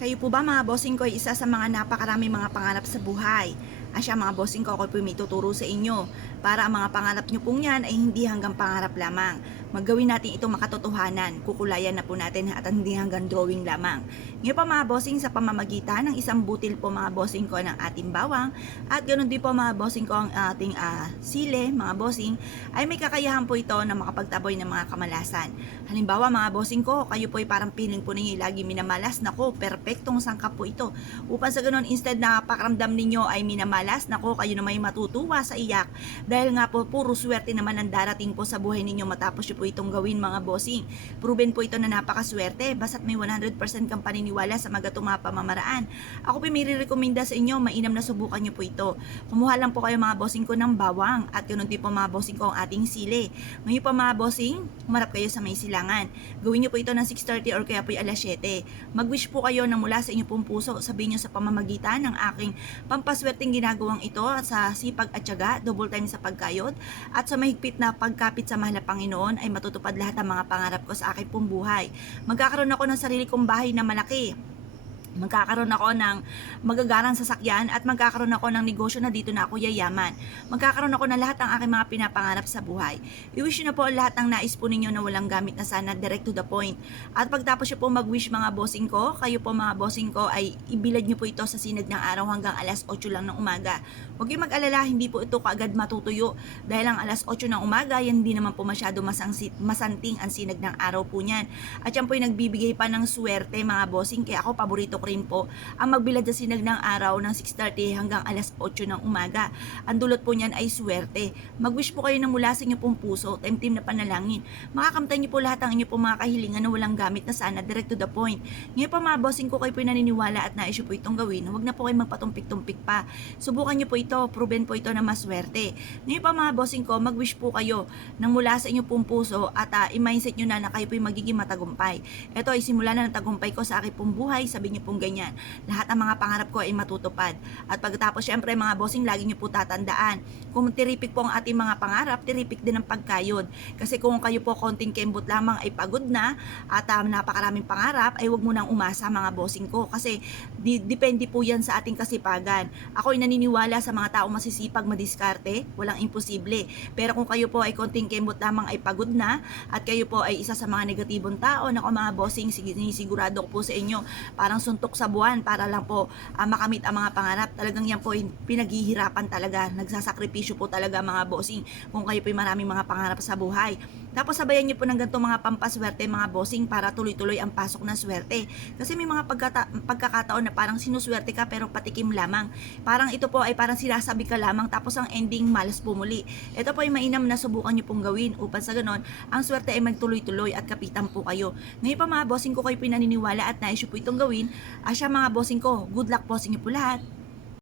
Kayo po ba mga bossing ko ay isa sa mga napakaraming mga pangarap sa buhay? Asya mga bossing ko, ako po may tuturo sa inyo para ang mga pangarap nyo pong yan ay hindi hanggang pangarap lamang. Maggawin natin itong makatotohanan, kukulayan na po natin at hindi hanggang drawing lamang. Ngayon pa mga bossing, sa pamamagitan ng isang butil po mga bossing ko ng ating bawang at ganoon din po mga bossing ko ang ating sile mga bossing ay may kakayahan po ito na makapagtaboy ng mga kamalasan. Halimbawa mga bossing ko, kayo po ay parang feeling po ninyo lagi minamalas, nako perpektong sangkap po ito. Upang sa ganoon instead na pakaramdam ninyo ay minamalas, nako kayo na may matutuwa sa iyak dahil nga po puro swerte naman ang darating po sa buhay ninyo matapos nyo po itong gawin mga bossing. Proven po ito na napakaswerte basta't may 100% kang paniniwala sa magatong mga pamamaraan. Ako po may rirekomenda sa inyo, mainam na subukan nyo po ito. Kumuha lang po kayo mga bossing ko ng bawang at ganoon din po mga bossing ko ang ating sili. Ngayon po mga bossing, humarap kayo sa may silangan. Gawin nyo po ito ng 6:30 or kaya po alas 7. Mag-wish po kayo na mula sa inyo pong puso. Sabihin nyo sa pamamagitan ng aking pampaswerteng ginagawang ito sa sipag at tiyaga, double time sa pagkayod, at sa mahigpit na pagkapit sa mahal na Panginoon ay matutupad lahat ng mga pangarap ko sa aking pong buhay. Magkakaroon ako ng sarili kong bahay na malaki. Magkakaroon ako ng magagarang sasakyan at magkakaroon ako ng negosyo na dito na ako yayaman. Magkakaroon ako ng lahat ng aking mga pinapangarap sa buhay. I-wish nyo na po lahat ng nais po ninyo na walang gamit na sana, direct to the point. At pagtapos nyo po mag-wish mga bossing ko, kayo po mga bossing ko ay ibilad nyo po ito sa sinag ng araw hanggang alas 8 lang ng umaga. Huwag kayong mag-alala, hindi po ito kaagad matutuyo dahil ang alas 8 ng umaga, yan hindi naman po masyado masanting ang sinag ng araw po niyan. At yan po yung nagbibigay pa ng swerte mga bossing, kaya ako paborito ko rin po ang magbilad sa sinag ng araw ng 6:30 hanggang alas 8 ng umaga. Ang dulot po niyan ay swerte. Mag-wish po kayo na mula sa inyo pong puso, time-team na panalangin. Makakamtan niyo po lahat ng inyo pong mga kahilingan na walang gamit na sana, direct to the point. Ngayon pa mga bossing ko, kayo po naniniwala at nais po itong gawin, huwag na po kayo magpatumpik-tumpik pa. Subukan niyo po ito, proven po ito na maswerte. Ngayon pa mga bossing ko, mag-wish po kayo na mula sa inyo pong puso at i-mindset nyo na kayo po yung magiging matagumpay. Ito ay simula na ng tagumpay ko sa aking pong buhay, sabi niyo pong ganyan. Lahat ng mga pangarap ko ay matutupad. At pagkatapos syempre mga bossing, lagi niyo po tatandaan, kung tiripik po ang ating mga pangarap, tiripik din ang pagkayod. Kasi kung kayo po konting kembot lamang ay pagod na at napakaraming pangarap, ay huwag mo nang umasa mga bossing ko. Kasi depende po yan sa ating kasipagan. Ako ay naniniwala sa mga taong masisipag, madiskarte, walang imposible. Pero kung kayo po ay konting kembot lamang ay pagod na at kayo po ay isa sa mga negatibong tao, nako mga bossing, sinisigurado ko po sa inyo, parang suntok sa buwan para lang po makamit ang mga pangarap. Talagang yan po pinaghihirapan talaga, nagsasakripisyo po talaga mga bossing kung kayo po maraming mga pangarap sa buhay. Tapos sabayan niyo po ng ganito mga pampaswerte mga bossing para tuloy-tuloy ang pasok ng swerte. Kasi may mga pagkakataon na parang sinuswerte ka pero patikim lamang. Parang ito po ay parang sinasabi ka lamang tapos ang ending malas pumuli. Ito po ay mainam na subukan niyo pong gawin upang sa ganon ang swerte ay magtuloy-tuloy at kapitan po kayo. Ngayon pa mga bossing ko, kayo pinaniniwala at nais po itong gawin. Asya mga bossing ko, good luck po sa inyo po lahat.